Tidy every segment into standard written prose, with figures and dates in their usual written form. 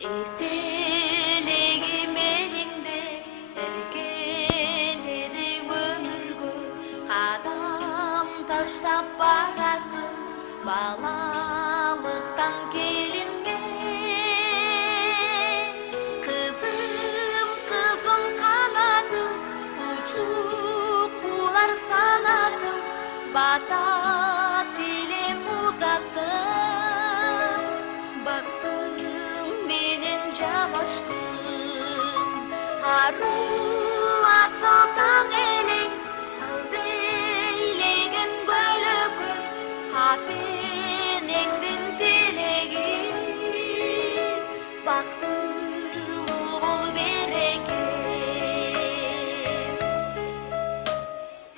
Eselegi meningde erkeledim ömürgө, kadam taşlap barasın balalıktan kelinge. Kızım kızım kanadım, uçup kular sanadım, bata dilim uzattım, baktım benim cam aşkım. Haru asıl tang eleng, aldeylegin gölögö, hatenengdin tilegi, baktılı bol bereke.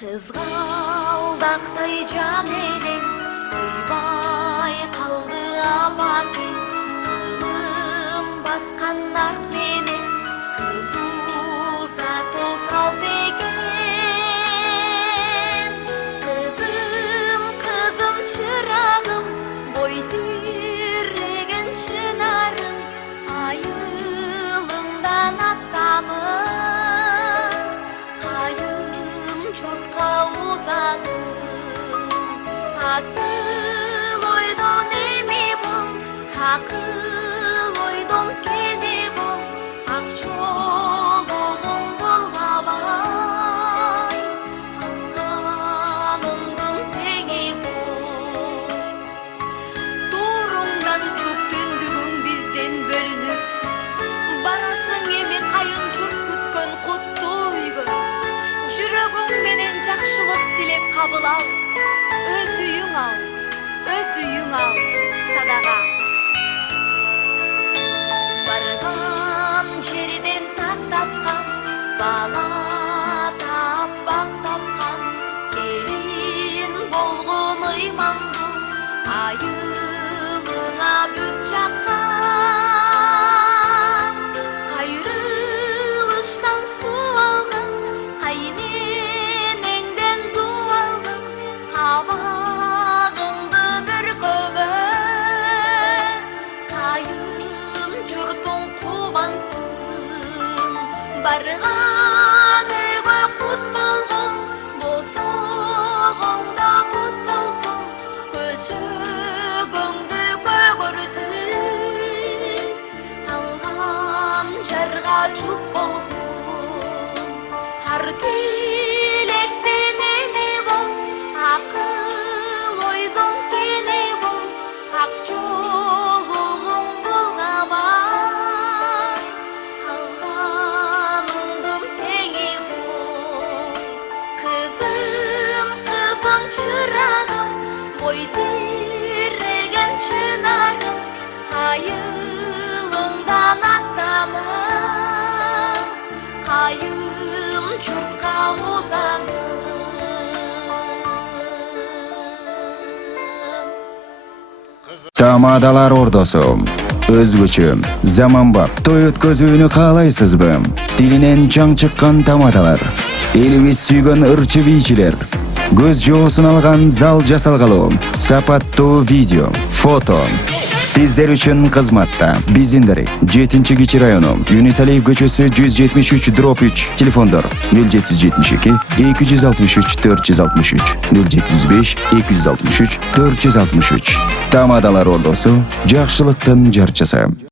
Kızgaldakтай can eleng, uybay kaldı amaken, kılım baskan art menen, kız uzatуу салт экен. Kızım kızım çırağım, boy tиреген çınarım, ayılından attamın, kayım çortқа uzandım. Asıl oydan emi bol, akıl oydan kene bol, ak çoluğum bolgabay, alğanыңдын теңи бol. Турумдан учуп түндүгүң бизден бөлүнүп, барасың эми кайын журт күткөн куттуу үйгө. Жүрөгүң менен жакшылык тилеп кабыл ал, өз үйүң ал, садага. Барган жерден так тапкан, бала таппак тапкан, келин болгон ыймаңды, айылыңа бүт жаккан. Кайрылыштан суу алгын, кайненеңден дуу алгын, кабагыңды бүркөбө, кайын журтуң кубансın. Барган үйгө кут болгон, босогоңда бут болсун, көшөгөңдү көгөртүп, алган жарга чуп болгун. Ар тилектен эми бол, акыл ойдон кене бол, ак жолугуң болгабай, алганыңдын теңи бол. Кызым кызым чырагым, бой тиреген чынарым, айылыңдан аттамын, кайын журтка узандым. Тамадалар ордосу. Өзгөчө, заманбап той өткөзүүнү каалайсызбы? Тилинен чаң чыккан тамадалар, элибиз сүйгөн ырчы бийчилер, көз жоосун алган зал жасалгалуу, сапаттуу видео, фото. Сиздер үчүн кызматта биздин дарек 7-Кичи району, Юнусалиев көчөсү 173/3, телефондор 0772 263 463, 075 263 463. Тамадалар ордосу, жакшылыктын жарчысы.